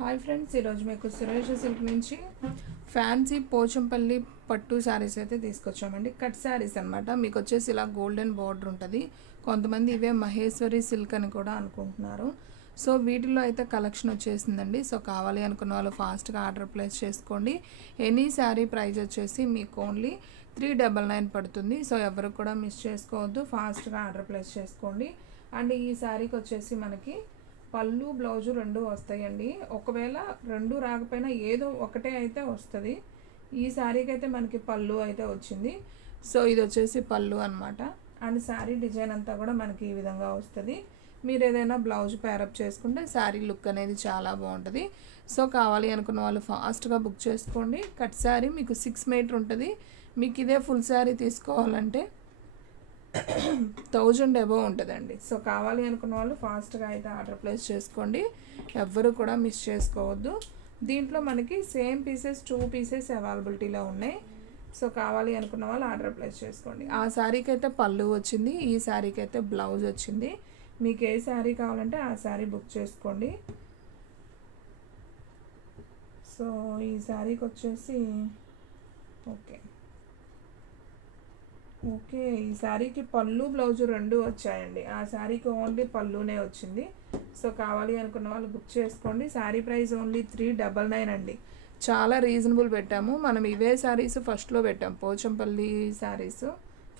Hi friends, ఈరోజు మీకు Suresh silk నుంచి ఫ్యాన్సీ పోచంపల్లి పట్టు శారీస్ అయితే తీసుకొచ్చామండి. కట్ శారీస్ అనమాట. మీకు వచ్చేసి ఇలా గోల్డెన్ బార్డర్ ఉంటుంది. కొంతమంది ఇవే మహేశ్వరి సిల్క్ అని కూడా అనుకుంటున్నారు. సో వీటిలో అయితే కలెక్షన్ వచ్చేసిందండి. సో కావాలి అనుకున్న వాళ్ళు ఫాస్ట్గా ఆర్డర్ ప్లేస్ చేసుకోండి. ఎనీ శారీ ప్రైస్ వచ్చేసి మీకు ఓన్లీ 399 పడుతుంది. సో ఎవరు కూడా మిస్ చేసుకోవద్దు, ఫాస్ట్గా ఆర్డర్ ప్లేస్ చేసుకోండి. అండ్ ఈ శారీకి వచ్చేసి మనకి పళ్ళు బ్లౌజు రెండు వస్తాయండి. ఒకవేళ రెండు రాకపోయినా ఏదో ఒకటే అయితే వస్తుంది. ఈ శారీకి అయితే మనకి పళ్ళు అయితే వచ్చింది. సో ఇది వచ్చేసి పళ్ళు అనమాట. అండ్ శారీ డిజైన్ అంతా కూడా మనకి ఈ విధంగా వస్తుంది. మీరు ఏదైనా బ్లౌజ్ ప్యారప్ చేసుకుంటే శారీ లుక్ అనేది చాలా బాగుంటుంది. సో కావాలి అనుకున్న వాళ్ళు ఫాస్ట్గా బుక్ చేసుకోండి. కట్ శారీ మీకు 6 మీటర్ ఉంటుంది. మీకు ఇదే ఫుల్ శారీ తీసుకోవాలంటే 1000 అబోవ్ ఉంటుందండి. సో కావాలి అనుకున్న వాళ్ళు ఫాస్ట్గా అయితే ఆర్డర్ ప్లేస్ చేసుకోండి. ఎవ్వరు కూడా మిస్ చేసుకోవద్దు. దీంట్లో మనకి సేమ్ పీసెస్ 2 పీసెస్ అవైలబిలిటీలో ఉన్నాయి. సో కావాలి అనుకున్న వాళ్ళు ఆర్డర్ ప్లేస్ చేసుకోండి. ఆ శారీకి అయితే పళ్ళు వచ్చింది, ఈ శారీకి అయితే బ్లౌజ్ వచ్చింది. మీకు ఏ శారీ కావాలంటే ఆ శారీ బుక్ చేసుకోండి. సో ఈ శారీకి వచ్చేసి ఓకే ఈ శారీకి పళ్ళు బ్లౌజు రెండు వచ్చాయండి. ఆ శారీకి ఓన్లీ పళ్ళునే వచ్చింది. సో కావాలి అనుకున్న వాళ్ళు బుక్ చేసుకోండి. శారీ ప్రైస్ ఓన్లీ 399 అండి. చాలా రీజనబుల్ పెట్టాము. మనం ఇవే శారీస్ ఫస్ట్లో పెట్టాము, పోచంపల్లి శారీస్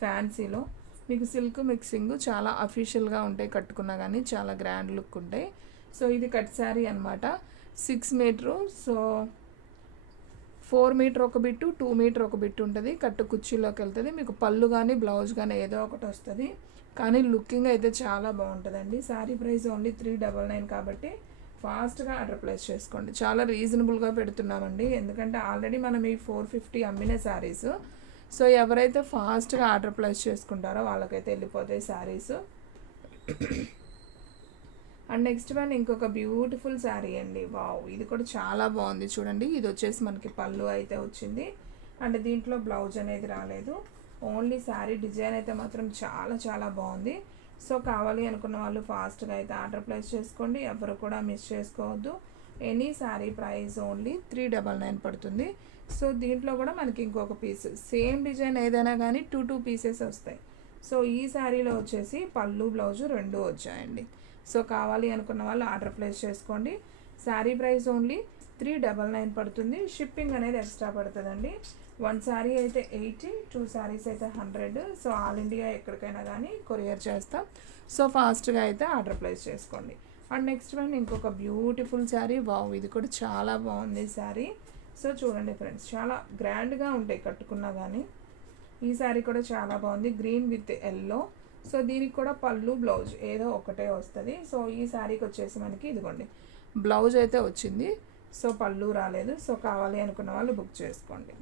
ఫ్యాన్సీలో. మీకు సిల్క్ మిక్సింగ్ చాలా అఫీషియల్గా ఉంటాయి, కట్టుకున్నా కానీ చాలా గ్రాండ్ లుక్ ఉంటాయి. సో ఇది కట్ శారీ అనమాట. 6 మీటరు. సో 4 మీటర్ ఒక బిట్టు, 2 మీటర్ ఒక బిట్టు ఉంటుంది. కట్టు కుర్చీలోకి వెళ్తుంది. మీకు పళ్ళు కానీ బ్లౌజ్ కానీ ఏదో ఒకటి వస్తుంది. కానీ లుకింగ్ అయితే చాలా బాగుంటుందండి. శారీ ప్రైస్ ఓన్లీ 399 కాబట్టి ఫాస్ట్గా ఆర్డర్ ప్లేస్ చేసుకోండి. చాలా రీజనబుల్గా పెడుతున్నామండి, ఎందుకంటే ఆల్రెడీ మనం ఈ 450 అమ్మిన శారీస్. సో ఎవరైతే ఫాస్ట్గా ఆర్డర్ ప్లేస్ చేసుకుంటారో వాళ్ళకైతే వెళ్ళిపోతాయి శారీస్. అండ్ నెక్స్ట్ వన్ ఇంకొక బ్యూటిఫుల్ శారీ అండి. వావ్, ఇది కూడా చాలా బాగుంది చూడండి. ఇది వచ్చేసి మనకి పళ్ళు అయితే వచ్చింది. అండ్ దీంట్లో బ్లౌజ్ అనేది రాలేదు. ఓన్లీ శారీ డిజైన్ అయితే మాత్రం చాలా చాలా బాగుంది. సో కావాలి అనుకున్న వాళ్ళు ఫాస్ట్గా అయితే ఆర్డర్ ప్లేస్ చేసుకోండి. ఎవరు కూడా మిస్ చేసుకోవద్దు. ఎనీ శారీ ప్రైస్ ఓన్లీ 399 పడుతుంది. సో దీంట్లో కూడా మనకి ఇంకొక పీస్ సేమ్ డిజైన్ ఏదైనా కానీ 2 పీసెస్ వస్తాయి. సో ఈ శారీలో వచ్చేసి పళ్ళు బ్లౌజు రెండు వచ్చాయండి. సో కావాలి అనుకున్న వాళ్ళు ఆర్డర్ ప్లేస్ చేసుకోండి. శారీ ప్రైస్ ఓన్లీ 399 పడుతుంది. షిప్పింగ్ అనేది ఎక్స్ట్రా పడుతుందండి. 1 శారీ అయితే 80, 2 శారీస్ అయితే 100. సో ఆల్ ఇండియా ఎక్కడికైనా కానీ కొరియర్ చేస్తాం. సో ఫాస్ట్గా అయితే ఆర్డర్ ప్లేస్ చేసుకోండి. అండ్ నెక్స్ట్ వన్ ఇంకొక బ్యూటిఫుల్ శారీ. వావ్, ఇది కూడా చాలా బాగుంది శారీ. సో చూడండి ఫ్రెండ్స్, చాలా గ్రాండ్గా ఉంటాయి కట్టుకున్నా కానీ. ఈ శారీ కూడా చాలా బాగుంది, గ్రీన్ విత్ ఎల్లో. సో దీనికి కూడా పళ్ళు బ్లౌజ్ ఏదో ఒకటే వస్తుంది. సో ఈ శారీకి వచ్చేసి మనకి ఇదిగోండి బ్లౌజ్ అయితే వచ్చింది. సో పళ్ళు రాలేదు. సో కావాలి అనుకున్న వాళ్ళు బుక్ చేసుకోండి.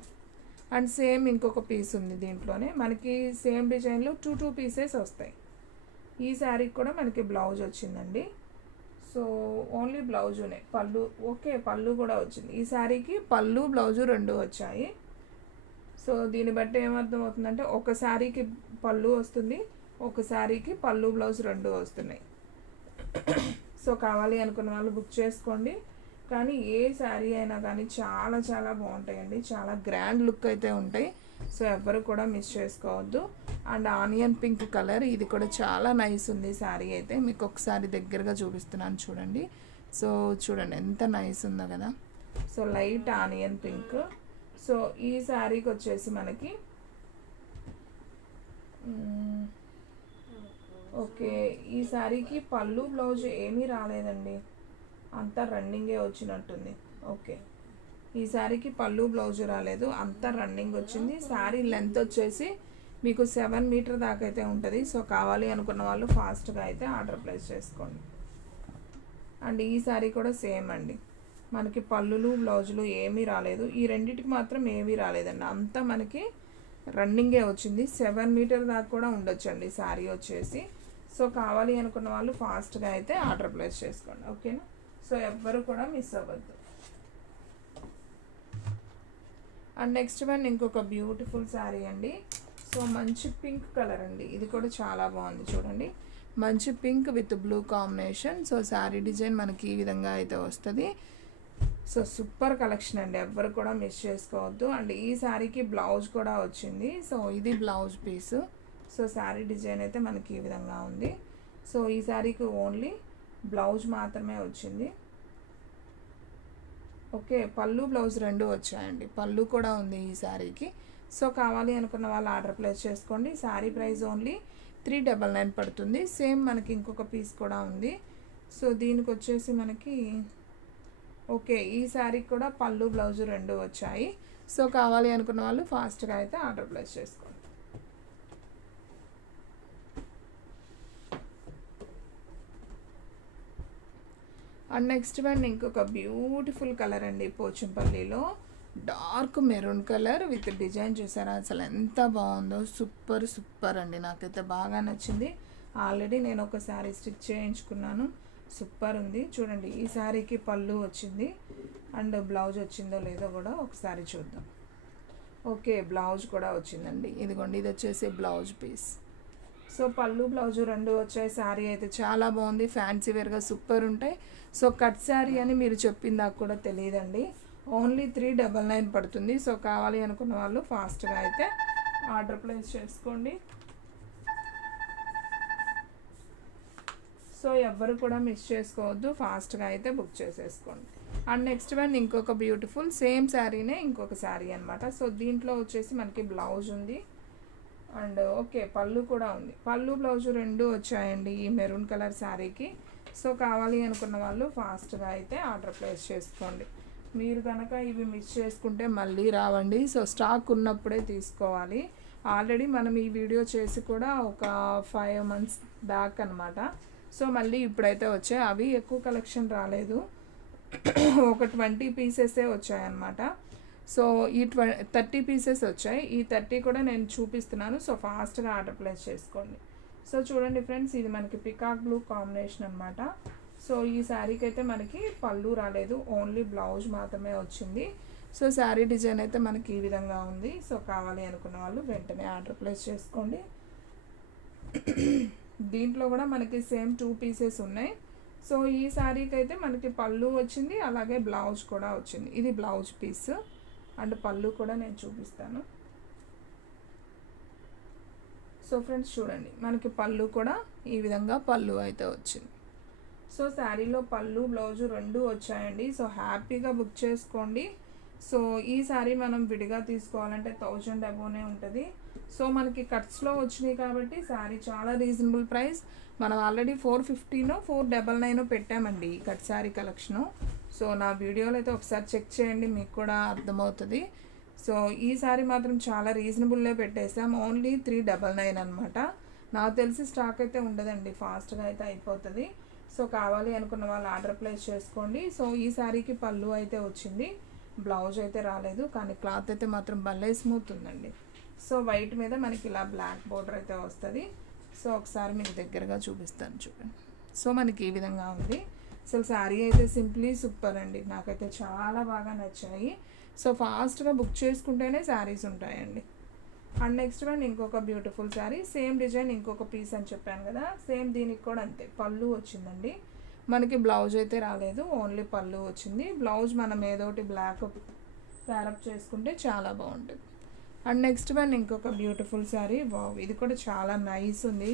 అండ్ సేమ్ ఇంకొక పీస్ ఉంది దీంట్లోనే. మనకి సేమ్ డిజైన్లో 2 పీసెస్ వస్తాయి. ఈ శారీకి కూడా మనకి బ్లౌజ్ వచ్చిందండి. సో ఓన్లీ బ్లౌజునే, పళ్ళు పళ్ళు కూడా వచ్చింది. ఈ శారీకి పళ్ళు బ్లౌజు రెండు వచ్చాయి. సో దీన్ని బట్టి ఏమర్థం అవుతుందంటే ఒక శారీకి పళ్ళు వస్తుంది, ఒక శారీకి పళ్ళు బ్లౌజ్ రెండు వస్తున్నాయి. సో కావాలి అనుకున్న వాళ్ళు బుక్ చేసుకోండి. కానీ ఏ శారీ అయినా కానీ చాలా చాలా బాగుంటాయండి. చాలా గ్రాండ్ లుక్ అయితే ఉంటాయి. సో ఎవ్వరు కూడా మిస్ చేసుకోవద్దు. అండ్ ఆనియన్ పింక్ కలర్, ఇది కూడా చాలా నైస్ ఉంది శారీ అయితే. మీకు ఒకసారి దగ్గరగా చూపిస్తున్నాను చూడండి. సో చూడండి ఎంత నైస్ ఉందో కదా. So light onion pink. So ఈ శారీకి వచ్చేసి మనకి ఈ శారీకి పళ్ళు బ్లౌజ్ ఏమీ రాలేదండి, అంతా రన్నింగే వచ్చినట్టుంది. ఈ శారీకి పళ్ళు బ్లౌజ్ రాలేదు, అంతా రన్నింగ్ వచ్చింది. శారీ లెంత్ వచ్చేసి మీకు 7 మీటర్ దాకా అయితే ఉంటుంది. సో కావాలి అనుకున్న వాళ్ళు ఫాస్ట్గా అయితే ఆర్డర్ ప్లేస్ చేసుకోండి. అండ్ ఈ శారీ కూడా సేమ్ అండి, మనకి పళ్ళులు బ్లౌజులు ఏమీ రాలేదు. ఈ రెండింటికి మాత్రం ఏమీ రాలేదండి, అంతా మనకి రన్నింగే వచ్చింది. 7 మీటర్ దాకా కూడా ఉండొచ్చండి శారీ వచ్చేసి. సో కావాలి అనుకున్న వాళ్ళు ఫాస్ట్గా అయితే ఆర్డర్ ప్లేస్ చేసుకోండి. ఓకేనా. సో ఎవ్వరు కూడా మిస్ అవ్వద్దు. అండ్ నెక్స్ట్ వన్ ఇంకొక బ్యూటిఫుల్ శారీ అండి. సో మంచి పింక్ కలర్ అండి, ఇది కూడా చాలా బాగుంది చూడండి. మంచి pink with blue combination. So sari design మనకి ఈ విధంగా అయితే వస్తుంది. సో సూపర్ కలెక్షన్ అండి, ఎవ్వరు కూడా మిస్ చేసుకోవద్దు. అండ్ ఈ శారీకి బ్లౌజ్ కూడా వచ్చింది. సో ఇది blouse piece. So sari design అయితే మనకి ఈ విధంగా ఉంది. సో ఈ శారీకి ఓన్లీ బ్లౌజ్ మాత్రమే వచ్చింది. ఓకే, పళ్ళు బ్లౌజ్ రెండు వచ్చాయండి, పళ్ళు కూడా ఉంది ఈ శారీకి. సో కావాలి అనుకున్న వాళ్ళు ఆర్డర్ ప్లేస్ చేసుకోండి. శారీ ప్రైస్ ఓన్లీ 399 పడుతుంది. సేమ్ మనకి ఇంకొక పీస్ కూడా ఉంది. సో దీనికి వచ్చేసి మనకి ఓకే, ఈ శారీకి కూడా పళ్ళు బ్లౌజు రెండు వచ్చాయి. సో కావాలి అనుకున్న వాళ్ళు ఫాస్ట్గా అయితే ఆర్డర్ ప్లేస్ చేసుకోండి. అండ్ నెక్స్ట్ వన్ ఇంకొక బ్యూటిఫుల్ కలర్ అండి, పోచంపల్లిలో dark maroon colour with design చూసారా, అసలు ఎంత బాగుందో. సూపర్ సూపర్ అండి, నాకైతే బాగా నచ్చింది. ఆల్రెడీ నేను ఒక శారీ స్టిచ్ చేయించుకున్నాను, సూపర్ ఉంది. చూడండి ఈ శారీకి పళ్ళు వచ్చింది అండ్ బ్లౌజ్ వచ్చిందో లేదో కూడా ఒకసారి చూద్దాం. ఓకే, బ్లౌజ్ కూడా వచ్చిందండి, ఇదిగోండి ఇది వచ్చేసి బ్లౌజ్ పీస్. సో పళ్ళు బ్లౌజు రెండు వచ్చాయి. శారీ అయితే చాలా బాగుంది, ఫ్యాన్సీ వేర్గా సూపర్ ఉంటాయి. సో కట్ శారీ అని మీరు చెప్పిందాక కూడా తెలియదండి, ఓన్లీ 399 పడుతుంది. సో కావాలి అనుకున్న వాళ్ళు ఫాస్ట్గా అయితే ఆర్డర్ ప్లేస్ చేసుకోండి. సో ఎవ్వరు కూడా మిస్ చేసుకోవద్దు, ఫాస్ట్గా అయితే బుక్ చేసేసుకోండి. అండ్ నెక్స్ట్ వన్ ఇంకొక బ్యూటిఫుల్ సేమ్ శారీనే ఇంకొక శారీ అనమాట. సో దీంట్లో వచ్చేసి మనకి బ్లౌజ్ ఉంది అండ్ ఓకే పళ్ళు కూడా ఉంది. పళ్ళు బ్లౌజు రెండు వచ్చాయండి ఈ మెరూన్ కలర్ శారీకి. సో కావాలి అనుకున్న వాళ్ళు ఫాస్ట్గా అయితే ఆర్డర్ ప్లేస్ చేసుకోండి. మీరు కనుక ఇవి మిస్ చేసుకుంటే మళ్ళీ రావండి. సో స్టాక్ ఉన్నప్పుడే తీసుకోవాలి. ఆల్రెడీ మనం ఈ వీడియో చేసి కూడా ఒక 5 months బ్యాక్ అనమాట. సో మళ్ళీ ఇప్పుడైతే వచ్చాయి, అవి ఎక్కువ కలెక్షన్ రాలేదు, ఒక 20 పీసెసే వచ్చాయన్నమాట. సో ఈ 30 పీసెస్ వచ్చాయి, ఈ 30 కూడా నేను చూపిస్తున్నాను. సో ఫాస్ట్గా ఆర్డర్ ప్లేస్ చేసుకోండి. సో చూడండి ఫ్రెండ్స్, ఇది మనకి పికాక్ బ్లూ కాంబినేషన్ అనమాట. సో ఈ శారీకి అయితే మనకి పళ్ళు రాలేదు, ఓన్లీ బ్లౌజ్ మాత్రమే వచ్చింది. సో శారీ డిజైన్ అయితే మనకి ఈ విధంగా ఉంది. సో కావాలి అనుకున్న వాళ్ళు వెంటనే ఆర్డర్ ప్లేస్ చేసుకోండి. దీంట్లో కూడా మనకి సేమ్ 2 పీసెస్ ఉన్నాయి. సో ఈ శారీకి అయితే మనకి పళ్ళు వచ్చింది, అలాగే బ్లౌజ్ కూడా వచ్చింది. ఇది బ్లౌజ్ పీస్ అండ్ పళ్ళు కూడా నేను చూపిస్తాను. సో ఫ్రెండ్స్ చూడండి, మనకి పళ్ళు కూడా ఈ విధంగా పళ్ళు అయితే వచ్చింది. సో శారీలో పళ్ళు బ్లౌజు రెండు వచ్చాయండి. సో హ్యాపీగా బుక్ చేసుకోండి. సో ఈ శారీ మనం విడిగా తీసుకోవాలంటే 1000 అబోనే ఉంటుంది. సో మనకి కట్స్లో వచ్చినాయి కాబట్టి శారీ చాలా రీజనబుల్ ప్రైస్. మనం ఆల్రెడీ 450 499 పెట్టామండి ఈ కట్ శారీ కలెక్షను. సో నా వీడియోలో అయితే ఒకసారి చెక్ చేయండి, మీకు కూడా అర్థమవుతుంది. సో ఈ శారీ మాత్రం చాలా రీజనబుల్లో పెట్టేసాం, ఓన్లీ 399 అనమాట. నాకు తెలిసి స్టాక్ అయితే ఉండదండి, ఫాస్ట్గా అయితే అయిపోతుంది. సో కావాలి అనుకున్న వాళ్ళు ఆర్డర్ ప్లేస్ చేసుకోండి. సో ఈ శారీకి పళ్ళు అయితే వచ్చింది, బ్లౌజ్ అయితే రాలేదు, కానీ క్లాత్ అయితే మాత్రం భలే స్మూత్ ఉందండి. సో వైట్ మీద మనకి ఇలా బ్లాక్ బోర్డర్ అయితే వస్తుంది. సో ఒకసారి మీకు దగ్గరగా చూపిస్తాను చూడండి. సో మనకి ఈ విధంగా ఉంది. సో శారీ అయితే సింప్లీ సూపర్ అండి, నాకైతే చాలా బాగా నచ్చాయి. సో ఫాస్ట్గా బుక్ చేసుకుంటేనే శారీస్ ఉంటాయండి. అండ్ నెక్స్ట్ వన్ ఇంకొక బ్యూటిఫుల్ శారీ, సేమ్ డిజైన్ ఇంకొక పీస్ అని చెప్పాను కదా, సేమ్ దీనికి కూడా అంతే పళ్ళు వచ్చిందండి. మనకి బ్లౌజ్ అయితే రాలేదు, ఓన్లీ పళ్ళు వచ్చింది. బ్లౌజ్ మనం ఏదోటి బ్లాక్ ప్యారప్ చేసుకుంటే చాలా బాగుంటుంది. అండ్ నెక్స్ట్ వన్ ఇంకొక బ్యూటిఫుల్ శారీ, వావ్ ఇది కూడా చాలా నైస్ ఉంది.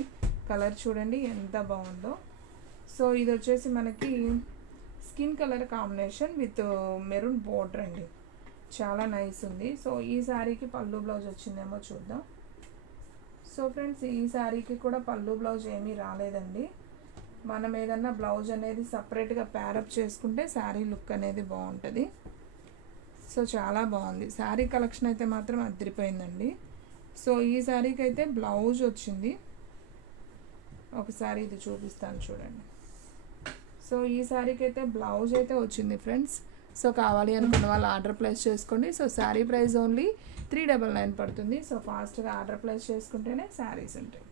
కలర్ చూడండి ఎంత బాగుందో. సో ఇది వచ్చేసి మనకి skin colour combination with maroon border అండి, చాలా నైస్ ఉంది. సో ఈ శారీకి పళ్ళు బ్లౌజ్ వచ్చిందేమో చూద్దాం. సో ఫ్రెండ్స్ ఈ శారీకి కూడా పళ్ళు బ్లౌజ్ ఏమీ రాలేదండి. మనం ఏదన్నా బ్లౌజ్ అనేది సపరేట్గా ప్యారప్ చేసుకుంటే శారీ లుక్ అనేది బాగుంటుంది. సో చాలా బాగుంది శారీ కలెక్షన్ అయితే మాత్రం అదిరిపోయిందండి. సో ఈ శారీకి అయితే బ్లౌజ్ వచ్చింది, ఒకసారి ఇది చూపిస్తాను చూడండి. సో ఈ శారీకి అయితే బ్లౌజ్ అయితే వచ్చింది ఫ్రెండ్స్. సో కావాలి అనుకున్న వాళ్ళు ఆర్డర్ ప్లేస్ చేసుకోండి. సో శారీ ప్రైస్ ఓన్లీ 399 పడుతుంది. సో ఫాస్ట్గా ఆర్డర్ ప్లేస్ చేసుకుంటేనే శారీస్ ఉంటాయి.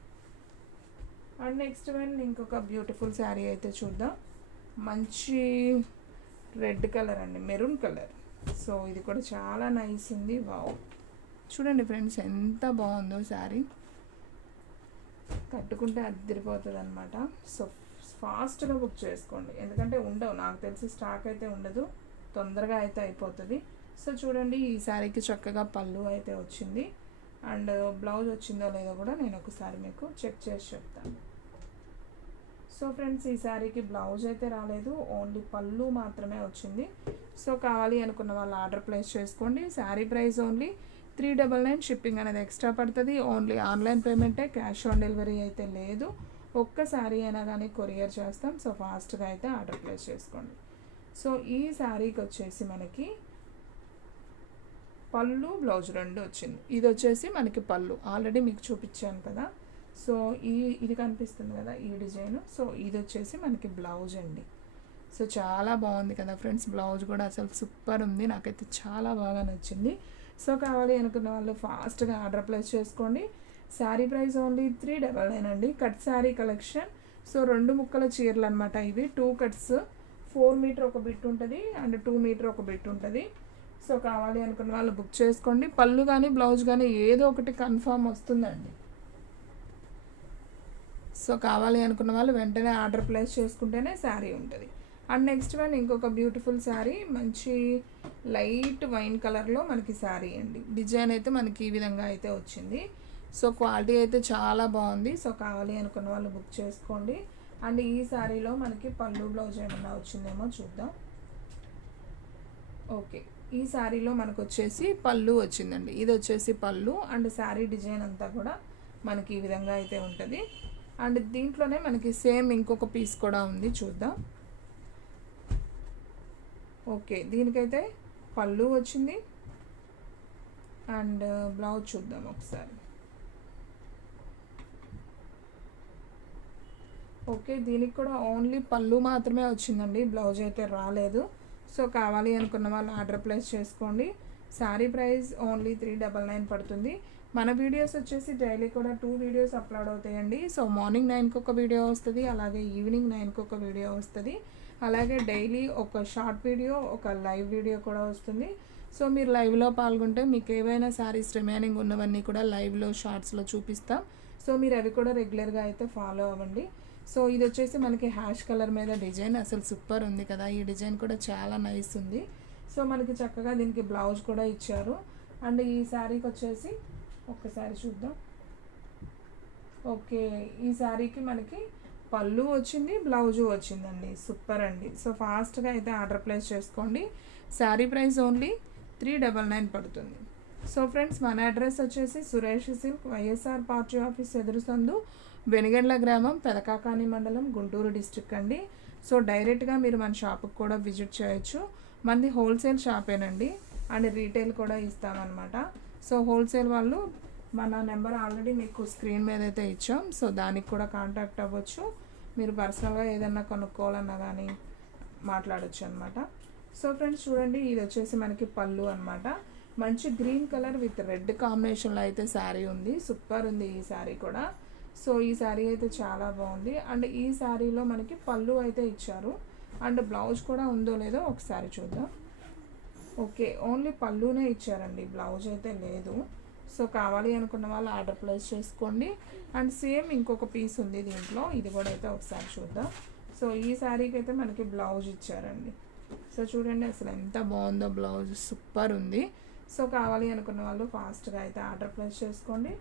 అండ్ నెక్స్ట్ వన్ ఇంకొక బ్యూటిఫుల్ శారీ అయితే చూద్దాం. మంచి రెడ్ కలర్ అండి, మెరూన్ కలర్. సో ఇది కూడా చాలా నైస్ ఉంది, వావ్ చూడండి ఫ్రెండ్స్ ఎంత బాగుందో శారీ, కట్టుకుంటే అదిరిపోతుంది అనమాట. సో ఫాస్ట్గా బుక్ చేసుకోండి, ఎందుకంటే ఉండవు, నాకు తెలిసి స్టాక్ అయితే ఉండదు. తొందరగా అయితే అయిపోతుంది. సో చూడండి ఈ శారీకి చక్కగా పళ్ళు అయితే వచ్చింది. అండ్ బ్లౌజ్ వచ్చిందో లేదో కూడా నేను ఒకసారి మీకు చెక్ చేసి చెప్తాను. సో ఫ్రెండ్స్ ఈ శారీకి బ్లౌజ్ అయితే రాలేదు, ఓన్లీ పళ్ళు మాత్రమే వచ్చింది. సో కావాలి అనుకున్న వాళ్ళు ఆర్డర్ ప్లేస్ చేసుకోండి. Sari price only 399. షిప్పింగ్ అనేది ఎక్స్ట్రా పడుతుంది. ఓన్లీ ఆన్లైన్ పేమెంటే, క్యాష్ ఆన్ డెలివరీ అయితే లేదు. ఒక్క శారీ అయినా కానీ కొరియర్ చేస్తాం. సో ఫాస్ట్గా అయితే ఆర్డర్ ప్లేస్ చేసుకోండి. సో ఈ శారీకి వచ్చేసి మనకి పళ్ళు బ్లౌజ్ రెండు వచ్చింది. ఇది వచ్చేసి మనకి పళ్ళు ఆల్రెడీ మీకు చూపించాను కదా. సో ఇది కనిపిస్తుంది కదా ఈ డిజైన్. సో ఇది వచ్చేసి మనకి బ్లౌజ్ అండి. సో చాలా బాగుంది కదా ఫ్రెండ్స్, బ్లౌజ్ కూడా అసలు సూపర్ ఉంది, నాకైతే చాలా బాగా నచ్చింది. సో కావాలి అనుకున్న వాళ్ళు ఫాస్ట్గా ఆర్డర్ ప్లేస్ చేసుకోండి. శారీ ప్రైస్ ఓన్లీ 399 అండి. Cut sari collection. సో 2 ముక్కల చీరలు అనమాట ఇవి. 2 కట్స్, 4 మీటర్ ఒక బిట్ ఉంటుంది అండ్ 2 మీటర్ ఒక బిట్ ఉంటుంది. సో కావాలి అనుకున్న వాళ్ళు బుక్ చేసుకోండి. పళ్ళు కానీ బ్లౌజ్ కానీ ఏదో ఒకటి కన్ఫామ్ వస్తుందండి. సో కావాలి అనుకున్న వాళ్ళు వెంటనే ఆర్డర్ ప్లేస్ చేసుకుంటేనే శారీ ఉంటుంది. అండ్ నెక్స్ట్ వన్ ఇంకొక బ్యూటిఫుల్ శారీ, మంచి లైట్ వైన్ కలర్లో మనకి శారీ అండి. డిజైన్ అయితే మనకి ఈ విధంగా అయితే వచ్చింది. సో క్వాలిటీ అయితే చాలా బాగుంది. సో కావాలి అనుకున్న వాళ్ళు బుక్ చేసుకోండి. అండ్ ఈ శారీలో మనకి పళ్ళు బ్లౌజ్ ఏమన్నా వచ్చిందేమో చూద్దాం. ఓకే, ఈ శారీలో మనకు వచ్చేసి పళ్ళు వచ్చిందండి. ఇది వచ్చేసి పళ్ళు అండ్ శారీ డిజైన్ అంతా కూడా మనకి ఈ విధంగా అయితే ఉంటుంది. అండ్ దీంట్లోనే మనకి సేమ్ ఇంకొక పీస్ కూడా ఉంది, చూద్దాం. ఓకే, దీనికైతే పళ్ళు వచ్చింది అండ్ బ్లౌజ్ చూద్దాం ఒకసారి. ఓకే, దీనికి కూడా ఓన్లీ పళ్ళు మాత్రమే వచ్చిందండి, బ్లౌజ్ అయితే రాలేదు. సో కావాలి అనుకున్న వాళ్ళు ఆర్డర్ ప్లేస్ చేసుకోండి. శారీ ప్రైస్ ఓన్లీ 399 పడుతుంది. మన వీడియోస్ వచ్చేసి డైలీ కూడా 2 వీడియోస్ అప్లోడ్ అవుతాయండి. సో మార్నింగ్ 9కి ఒక వీడియో వస్తుంది, అలాగే ఈవినింగ్ 9కి ఒక వీడియో వస్తుంది. అలాగే డైలీ ఒక షార్ట్ వీడియో, ఒక లైవ్ వీడియో కూడా వస్తుంది. సో మీరు లైవ్లో పాల్గొంటే మీకు ఏవైనా శారీస్ రిమైనింగ్ ఉన్నవన్నీ కూడా లైవ్లో షార్ట్స్లో చూపిస్తాం. సో మీరు అవి కూడా రెగ్యులర్గా అయితే ఫాలో అవ్వండి. సో ఇది వచ్చేసి మనకి హ్యాష్ కలర్ మీద డిజైన్, అసలు సూపర్ ఉంది కదా. ఈ డిజైన్ కూడా చాలా నైస్ ఉంది. సో మనకి చక్కగా దీనికి బ్లౌజ్ కూడా ఇచ్చారు. అండ్ ఈ శారీకి వచ్చేసి ఒక్కసారి చూద్దాం. ఓకే, ఈ శారీకి మనకి పళ్ళు వచ్చింది, బ్లౌజు వచ్చిందండి. సూపర్ అండి. సో ఫాస్ట్గా అయితే ఆర్డర్ ప్లేస్ చేసుకోండి. శారీ ప్రైస్ ఓన్లీ 399 పడుతుంది. సో ఫ్రెండ్స్ మన అడ్రస్ వచ్చేసి Suresh silk, YSR party office ఎదురు సందు, వెనుగండ్ల గ్రామం, పెదకాకాని మండలం, గుంటూరు డిస్ట్రిక్ట్ అండి. సో డైరెక్ట్గా మీరు మన షాప్కి కూడా విజిట్ చేయొచ్చు. మనది హోల్సేల్ షాపేనండి అండ్ రీటైల్ కూడా ఇస్తామన్నమాట. సో హోల్సేల్ వాళ్ళు మన నెంబర్ ఆల్రెడీ మీకు స్క్రీన్ మీద అయితే ఇచ్చాం. సో దానికి కూడా కాంటాక్ట్ అవ్వచ్చు. మీరు పర్సనల్గా ఏదన్నా కొనుక్కోవాలన్నా కానీ మాట్లాడచ్చు అనమాట. సో ఫ్రెండ్స్ చూడండి, ఇది వచ్చేసి మనకి పళ్ళు అనమాట. మంచి గ్రీన్ కలర్ విత్ రెడ్ కాంబినేషన్లో అయితే శారీ ఉంది. సూపర్ ఉంది ఈ శారీ కూడా. సో ఈ శారీ అయితే చాలా బాగుంది. అండ్ ఈ శారీలో మనకి పళ్ళు అయితే ఇచ్చారు అండ్ బ్లౌజ్ కూడా ఉందో లేదో ఒకసారి చూద్దాం. ఓకే, ఓన్లీ పళ్ళునే ఇచ్చారండి, బ్లౌజ్ అయితే లేదు. సో కావాలి అనుకున్న వాళ్ళు ఆర్డర్ ప్లేస్ చేసుకోండి. అండ్ సేమ్ ఇంకొక పీస్ ఉంది దీంట్లో, ఇది కూడా అయితే ఒకసారి చూద్దాం. సో ఈ శారీకి అయితే మనకి బ్లౌజ్ ఇచ్చారండి. సో చూడండి అసలు ఎంత బాగుందో, బ్లౌజ్ సూపర్ ఉంది. సో కావాలి అనుకున్న వాళ్ళు ఫాస్ట్గా అయితే ఆర్డర్ ప్లేస్ చేసుకోండి.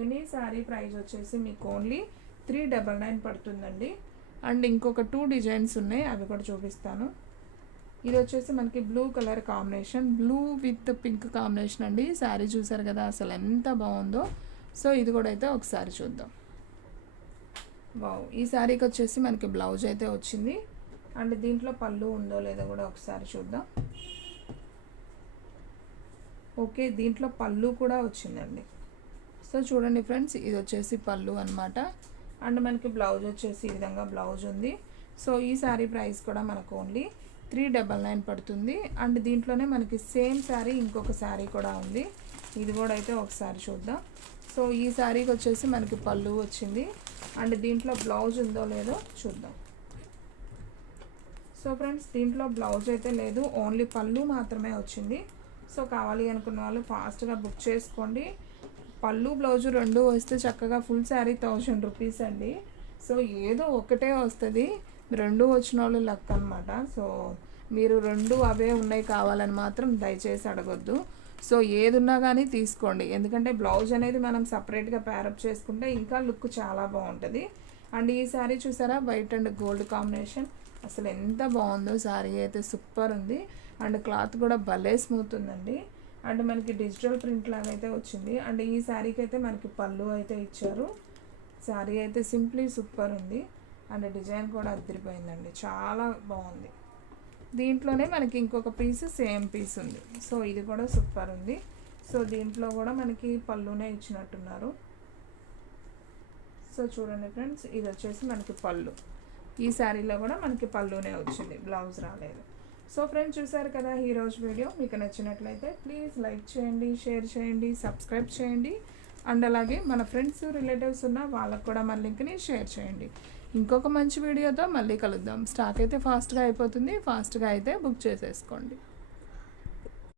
ఎనీ శారీ ప్రైస్ వచ్చేసి మీకు ఓన్లీ 399 పడుతుందండి. అండ్ ఇంకొక 2 డిజైన్స్ ఉన్నాయి, అవి కూడా చూపిస్తాను. ఇది వచ్చేసి మనకి blue colour combination, blue with pink combination అండి. శారీ చూసారు కదా అసలు ఎంత బాగుందో. సో ఇది కూడా అయితే ఒకసారి చూద్దాం. వావ్, ఈ శారీకి వచ్చేసి మనకి బ్లౌజ్ అయితే వచ్చింది అండ్ దీంట్లో పళ్ళు ఉందో లేదో కూడా ఒకసారి చూద్దాం. ఓకే, దీంట్లో పళ్ళు కూడా వచ్చిందండి. సో చూడండి ఫ్రెండ్స్, ఇది వచ్చేసి పళ్ళు అనమాట. అండ్ మనకి బ్లౌజ్ వచ్చేసి ఈ విధంగా బ్లౌజ్ ఉంది. సో ఈ శారీ ప్రైస్ కూడా మనకు ఓన్లీ 399 పడుతుంది. అండ్ దీంట్లోనే మనకి సేమ్ శారీ ఇంకొక శారీ కూడా ఉంది, ఇది కూడా అయితే ఒకసారి చూద్దాం. సో ఈ శారీకి వచ్చేసి మనకి పళ్ళు వచ్చింది అండ్ దీంట్లో బ్లౌజ్ ఉందో లేదో చూద్దాం. సో ఫ్రెండ్స్ దీంట్లో బ్లౌజ్ అయితే లేదు, ఓన్లీ పళ్ళు మాత్రమే వచ్చింది. సో కావాలి అనుకున్న వాళ్ళు ఫాస్ట్గా బుక్ చేసుకోండి. పళ్ళు బ్లౌజు రెండు వస్తే చక్కగా ఫుల్ శారీ 1000 రూపీస్ అండి. సో ఏదో ఒకటే వస్తుంది, రెండు వచ్చిన వాళ్ళు లక్ అనమాట. సో మీరు 2 అవే ఉన్నాయి కావాలని మాత్రం దయచేసి అడగొద్దు. సో ఏదున్నా కానీ తీసుకోండి, ఎందుకంటే బ్లౌజ్ అనేది మనం సపరేట్గా ప్యారప్ చేసుకుంటే ఇంకా లుక్ చాలా బాగుంటుంది. అండ్ ఈ శారీ చూసారా, వైట్ అండ్ గోల్డ్ కాంబినేషన్, అసలు ఎంత బాగుందో శారీ అయితే, సూపర్ ఉంది. అండ్ క్లాత్ కూడా భలే స్మూత్ ఉందండి. అండ్ మనకి డిజిటల్ ప్రింట్ లాగా అయితే వచ్చింది. అండ్ ఈ శారీకి అయితే మనకి పళ్ళు అయితే ఇచ్చారు. శారీ అయితే సింప్లీ సూపర్ ఉంది. అండ్ డిజైన్ కూడా అదిరిపోయిందండి, చాలా బాగుంది. దీంట్లోనే మనకి ఇంకొక పీస్ సేమ్ పీస్ ఉంది. సో ఇది కూడా సూపర్ ఉంది. సో దీంట్లో కూడా మనకి పళ్ళునే ఇచ్చినట్టున్నారు. సో చూడండి ఫ్రెండ్స్, ఇది వచ్చేసి మనకి పళ్ళు. ఈ శారీలో కూడా మనకి పళ్ళునే వచ్చింది, బ్లౌజ్ రాలేదు. సో ఫ్రెండ్స్ చూసారు కదా ఈరోజు వీడియో. మీకు నచ్చినట్లయితే ప్లీజ్ లైక్ చేయండి, షేర్ చేయండి, సబ్స్క్రైబ్ చేయండి. అండ్ అలాగే మన ఫ్రెండ్స్ రిలేటివ్స్ ఉన్న వాళ్ళకు కూడా మన లింక్ని షేర్ చేయండి. ఇంకొక మంచి వీడియోతో మళ్ళీ కలుద్దాం. స్టాక్ అయితే ఫాస్ట్గా అయిపోతుంది, ఫాస్ట్గా అయితే బుక్ చేసేసుకోండి.